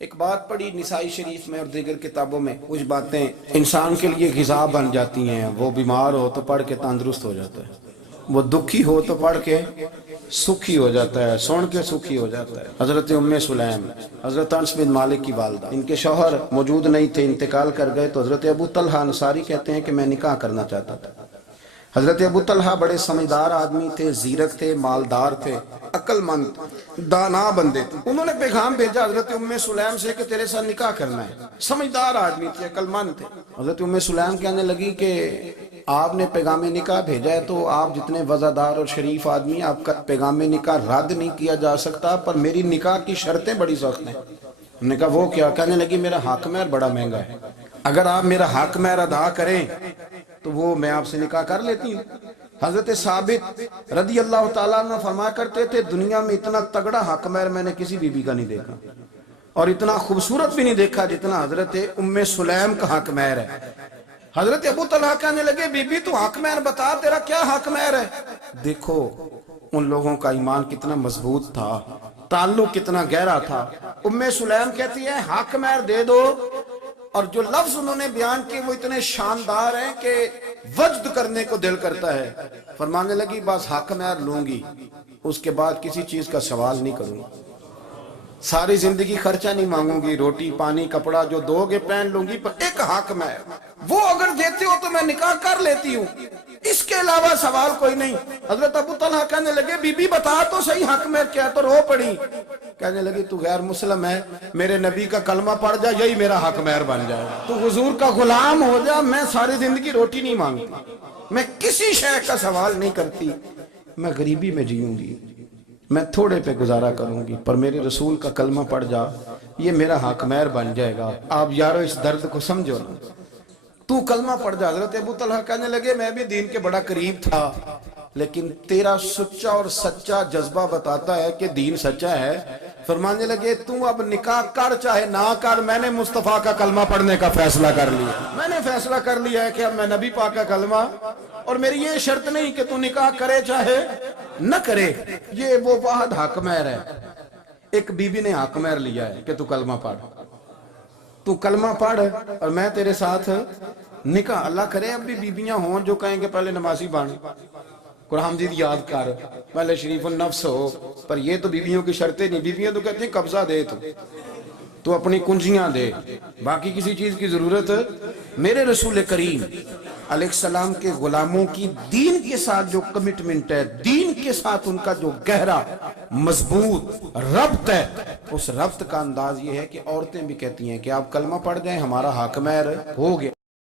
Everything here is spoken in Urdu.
ایک بات پڑھی نسائی شریف میں اور دیگر کتابوں میں، کچھ باتیں انسان کے لیے غذا بن جاتی ہیں۔ وہ بیمار ہو تو پڑھ کے تندرست ہو جاتا ہے، وہ دکھی ہو تو پڑھ کے سکھی ہو جاتا ہے، سن کے سکھی ہو جاتا ہے۔ حضرت ام سلیم، حضرت انس بن مالک کی والدہ، ان کے شوہر موجود نہیں تھے، انتقال کر گئے، تو حضرت ابو طلحہ انصاری کہتے ہیں کہ میں نکاح کرنا چاہتا تھا۔ حضرت ابو طلحہ بڑے سمجھدار آدمی تھے، زیرک تھے، مالدار تھے، عقل مند دانا بندے تھے۔ انہوں نے پیغام بھیجا حضرت ام سلیم سے کہ تیرے ساتھ نکاح کرنا ہے۔ سمجھدار آدمی تھے، عقل مند تھے۔ حضرت ام سلیم کہنے لگی کہ آپ نے پیغام نکاح بھیجا ہے تو آپ جتنے وزادار اور شریف آدمی، آپ کا پیغام نکاح رد نہیں کیا جا سکتا، پر میری نکاح کی شرطیں بڑی سخت ہیں۔ انہوں نے کہا وہ کیا؟ کہنے لگی میرا حق مہر بڑا مہنگا ہے، اگر آپ میرا حق مہر ادا کریں تو وہ میں آپ سے نکاح کر لیتی ہوں۔ حضرت ثابت رضی اللہ تعالیٰ عنہ فرمایا کرتے تھے دنیا میں اتنا تگڑا حق مہر میں نے کسی بی بی کا نہیں دیکھا، اور اتنا خوبصورت بھی نہیں دیکھا جتنا حضرت ام سلیم کا حق مہر ہے۔ حضرت ابو طلحہ کہنے لگے بی بی تو حق مہر بتا، تیرا کیا حق مہر ہے؟ دیکھو ان لوگوں کا ایمان کتنا مضبوط تھا، تعلق کتنا گہرا تھا۔ ام سلیم کہتی ہے حق مہر دے دو، اور جو لفظ انہوں نے بیان کیے وہ اتنے شاندار ہیں کہ وجد کرنے کو دل کرتا ہے۔ فرمانے لگی بس حق مہر لوں گی، اس کے بعد کسی چیز کا سوال نہیں کروں گی، ساری زندگی خرچہ نہیں مانگوں گی، روٹی پانی کپڑا جو دو گے پہن لوں گی، پر ایک حق مہر وہ اگر دیتے ہو تو میں نکاح کر لیتی ہوں، اس کے علاوہ سوال کوئی نہیں۔ حضرت ابو طلحہ کہنے لگے بی بی بتا تو صحیح حق مہر کیا؟ تو رو پڑی، کہنے لگی تو غیر مسلم ہے، میرے نبی کا کلمہ پڑھ جا، یہی میرا حق مہر بن جائے، تو حضور کا غلام ہو جا، میں ساری زندگی روٹی نہیں مانگتی، میں کسی شے کا سوال نہیں کرتی، میں غریبی میں جیوں گی، میں تھوڑے پہ گزارا کروں گی، پر میرے رسول کا کلمہ پڑھ جا، یہ میرا حق مہر بن جائے گا۔ آپ یارو اس درد کو سمجھو نا، تو کلمہ پڑھ جا۔ حضرت ابو طلحہ کہنے لگے میں بھی دین کے بڑا قریب تھا، لیکن تیرا سچا اور سچا جذبہ بتاتا ہے کہ دین سچا ہے۔ فرمانے لگے تو اب نکاح کر چاہے نہ کر، میں نے مصطفیٰ کا کلمہ پڑھنے کا فیصلہ کر لیا، میں نے فیصلہ کر لیا ہے کہ اب میں نبی پاک کا کلمہ، اور میری یہ شرط نہیں کہ تو نکاح کرے چاہے نہ کرے، یہ وہ واحد حق مہر ہے۔ ایک بی بی نے حق مہر لیا ہے کہ تو کلمہ پڑھ، تو کلمہ پڑھ اور میں تیرے ساتھ نکاح۔ اللہ کرے اب بھی بیویاں ہوں جو کہیں کہ پہلے نمازی بن، قرآن مجید یاد کر، پہلے شریف النفس ہو، پر یہ تو بیویوں کی شرطیں نہیں۔ بیویاں تو کہتے ہیں قبضہ دے تو اپنی کنجیاں دے، باقی کسی چیز کی ضرورت۔ میرے رسول کریم علیہ السلام کے غلاموں کی دین کے ساتھ جو کمٹمنٹ ہے، دین کے ساتھ ان کا جو گہرا مضبوط ربط ہے، اس ربط کا انداز یہ ہے کہ عورتیں بھی کہتی ہیں کہ آپ کلمہ پڑھ جائیں، ہمارا حق مہر ہو گیا۔